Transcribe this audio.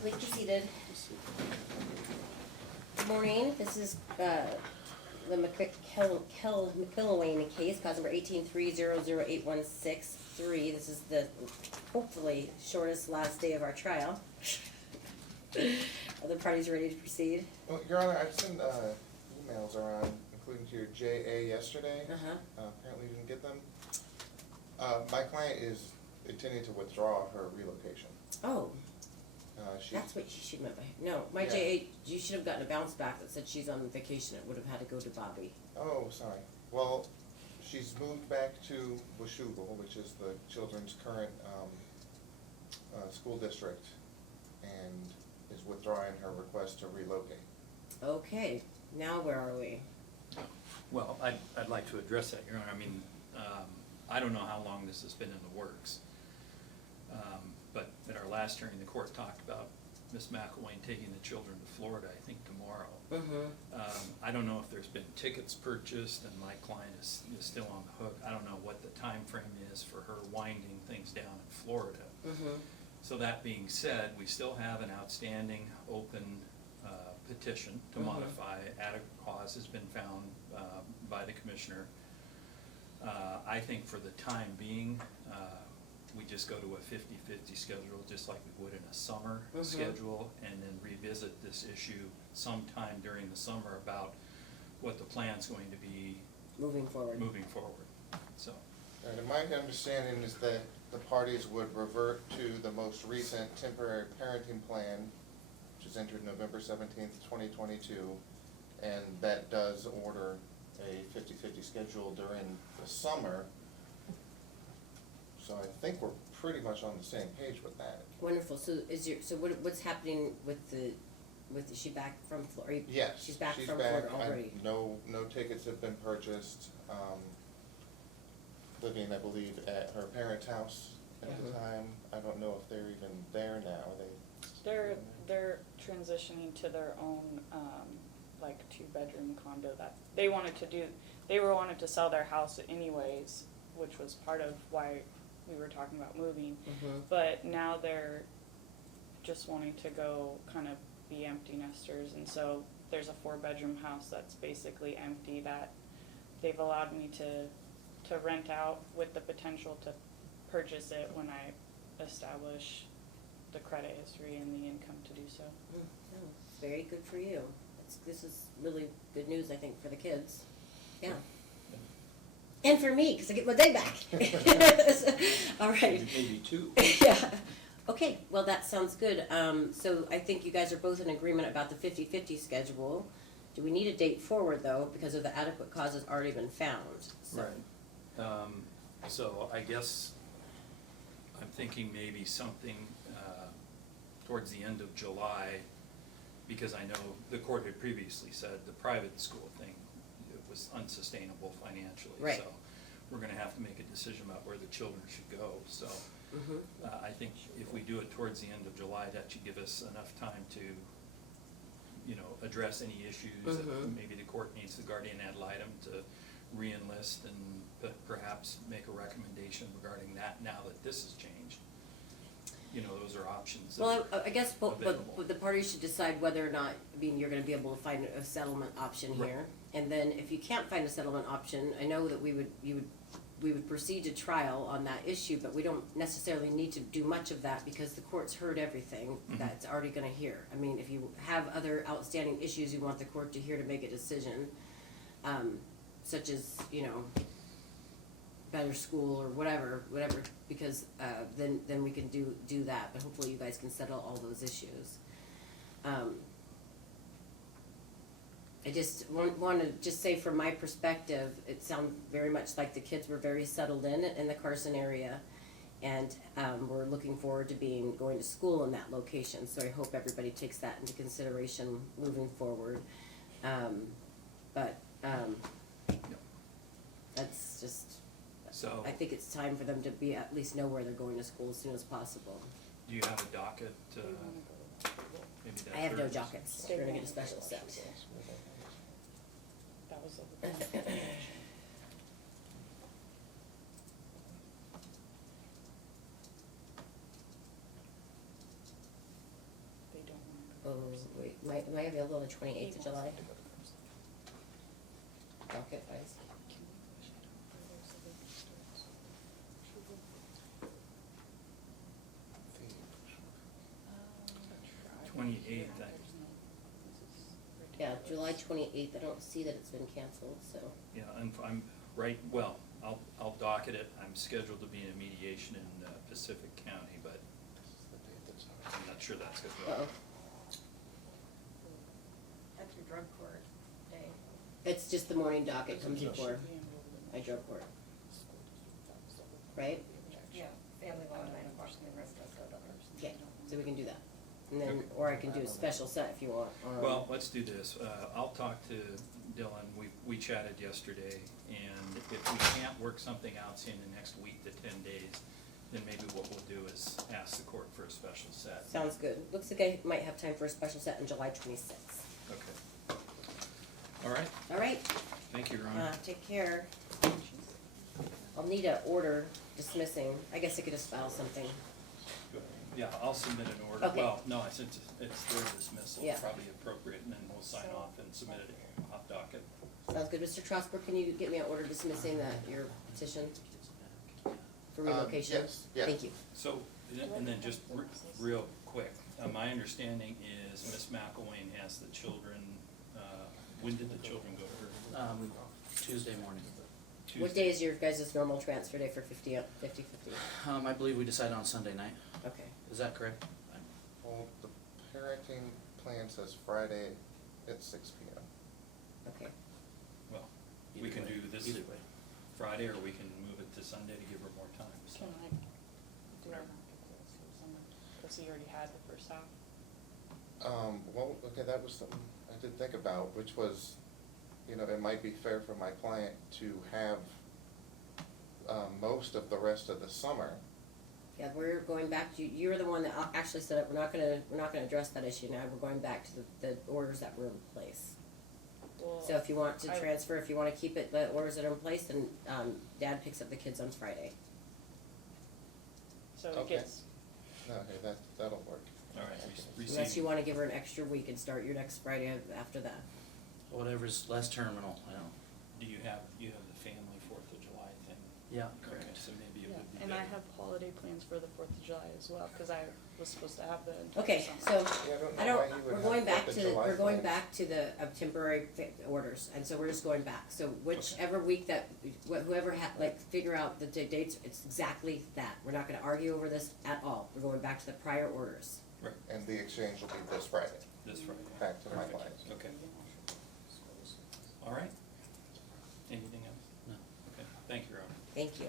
please be seated. Good morning. This is the McIlwain case, cause number 18-3008163. This is the hopefully shortest last day of our trial. Are the parties ready to proceed? Well, Your Honor, I've sent emails around, including to your JA yesterday. Apparently you didn't get them. My client is intending to withdraw her relocation. Oh. That's what she should have meant by, no, my Yeah. JA, you should have gotten a bounce back that said she's on vacation. It would have had to go to Bobby. Oh, sorry. Well, she's moved back to Washougal, which is the children's current school district, and is withdrawing her request to relocate. Okay, now where are we? Well, I'd like to address that, Your Honor. I mean, I don't know how long this has been in the works. But at our last hearing, the court talked about Ms. McIlwain taking the children to Florida, I think tomorrow. I don't know if there's been tickets purchased and my client is still on the hook. I don't know what the time frame is for her winding things down in Florida. So that being said, we still have an outstanding open petition to modify. Adequate cause has been found by the commissioner. I think for the time being, we just go to a 50-50 schedule, just like we would in a summer schedule, and then revisit this issue sometime during the summer about what the plan's going to be Moving forward. So. And my understanding is that the parties would revert to the most recent temporary parenting plan, which is entered November 17th, 2022, and that does order a 50-50 schedule during the summer. So I think we're pretty much on the same page with that. Wonderful. So what's happening with is she back from Florida? Yes, She's back from back. Florida already. No tickets have been purchased. Living, I believe, at her parents' house at the time. I don't know if they're even there now. They're transitioning to their own like 2-bedroom condo that they wanted to do. They wanted to sell their house anyways, which was part of why we were talking about moving. But now they're just wanting to go kind of be empty nesters, and so there's a 4-bedroom house that's basically empty that they've allowed me to rent out with the potential to purchase it when I establish the credit history and the income to do so. Oh, very good for you. This is really good news, I think, for the kids. Yeah. And for me, because I get my day back. All right. Maybe 2. Yeah. Okay, well, that sounds good. So I think you guys are both in agreement about the 50-50 schedule. Do we need a date forward, though, because of the adequate cause has already been found? So. Right. So I guess I'm thinking maybe something towards the end of July, because I know the court had previously said the private school thing, it was unsustainable financially. Right. So we're going to have to make a decision about where the children should go. So I think if we do it towards the end of July, that should give us enough time to, address any issues. That maybe the court needs the guardian ad litem to re-enlist and perhaps make a recommendation regarding that now that this has changed. Those are options. Well, I guess the parties should decide whether or not, you're gonna be able to find a settlement option here. And then if you can't find a settlement option, I know that we would proceed to trial on that issue, but we don't necessarily need to do much of that because the court's heard everything that it's already gonna hear. If you have other outstanding issues you want the court to hear to make a decision, such as, better school or whatever, because then we can do that, but hopefully you guys can settle all those issues. I just want to just say from my perspective, it sounds very much like the kids were very settled in the Carson area, and we're looking forward to going to school in that location, so I hope everybody takes that into consideration moving forward. That's just, So I think it's time for them to at least know where they're going to school as soon as possible. do you have a docket? Maybe that I have no Thursday? dockets, we're gonna get a special set. That was wait, am I available on the 28th of July? Docket wise. Um, 28th, Yeah, July 28th, I don't see that it's been canceled, so. yeah, I'm right, well, I'll docket it. I'm scheduled to be in a mediation in Pacific County, but This is the date that's not. I'm not sure that's good. Uh-oh. That's your drug court day. It's just the morning docket comes before my drug court. Right? Yeah, family law, 9 o'clock, and the rest of us are others. Okay, so we can do that. And then, Okay. or I can do a special set if you want. Well, let's do this. I'll talk to Dylan. We chatted yesterday, and if we can't work something out, say in the next week to 10 days, then maybe what we'll do is ask the court for a special set. Sounds good. Looks like I might have time for a special set on July 26th. Okay. All right. All right, Thank you, Ron. take care. I'll need an order dismissing. I guess I could just file something. Yeah, I'll submit an order. Okay. Well, no, since it's their dismissal, Yeah. it's probably appropriate, and then we'll sign off and submit it off docket. Sounds good. Mr. Trosper, can you get me an order dismissing your petition for relocation? Yes. Thank you. So, and then just real quick, my understanding is Miss McElwain has the children, when did the children go to her? Tuesday morning. What day is your guys' normal transfer day for 50-50? I believe we decided on Sunday night. Okay. Is that correct? Well, the parenting plan says Friday at 6 p.m. Okay. Well, we Either can way. do this Either way. Friday, or we can move it to Sunday to give her more time, so. Can I do that because he already had the first half? Well, okay, that was something I did think about, which was, it might be fair for my client to have most of the rest of the summer. Yeah, we're going back to, you're the one that actually said we're not gonna address that issue now. We're going back to the orders that were in place. Well, So if you want to I- transfer, if you wanna keep it, the orders that are in place, then, Dad picks up the kids on Friday. So it Okay. gets, Okay, that'll work. All right, Unless receive, you wanna give her an extra week and start your next Friday after that. Whatever's less terminal, I don't. do you have the family 4th of July thing? Yeah, Okay, correct. so maybe it yeah, would be and I better. have holiday plans for the 4th of July as well, because I was supposed to have the entire Okay, summer. so, Yeah, I know why don't, you would we're have going put back the to, July we're going plans. back to the temporary orders, and so we're just going back. So whichever week that, whoever figure out the dates, it's exactly that. We're not gonna argue over this at all. We're going back to the prior orders. Right, And the exchange will be this Friday, this Friday. back to my Perfect. clients. Okay, all right. Anything else? No. Okay, thank you, Ron. Thank you.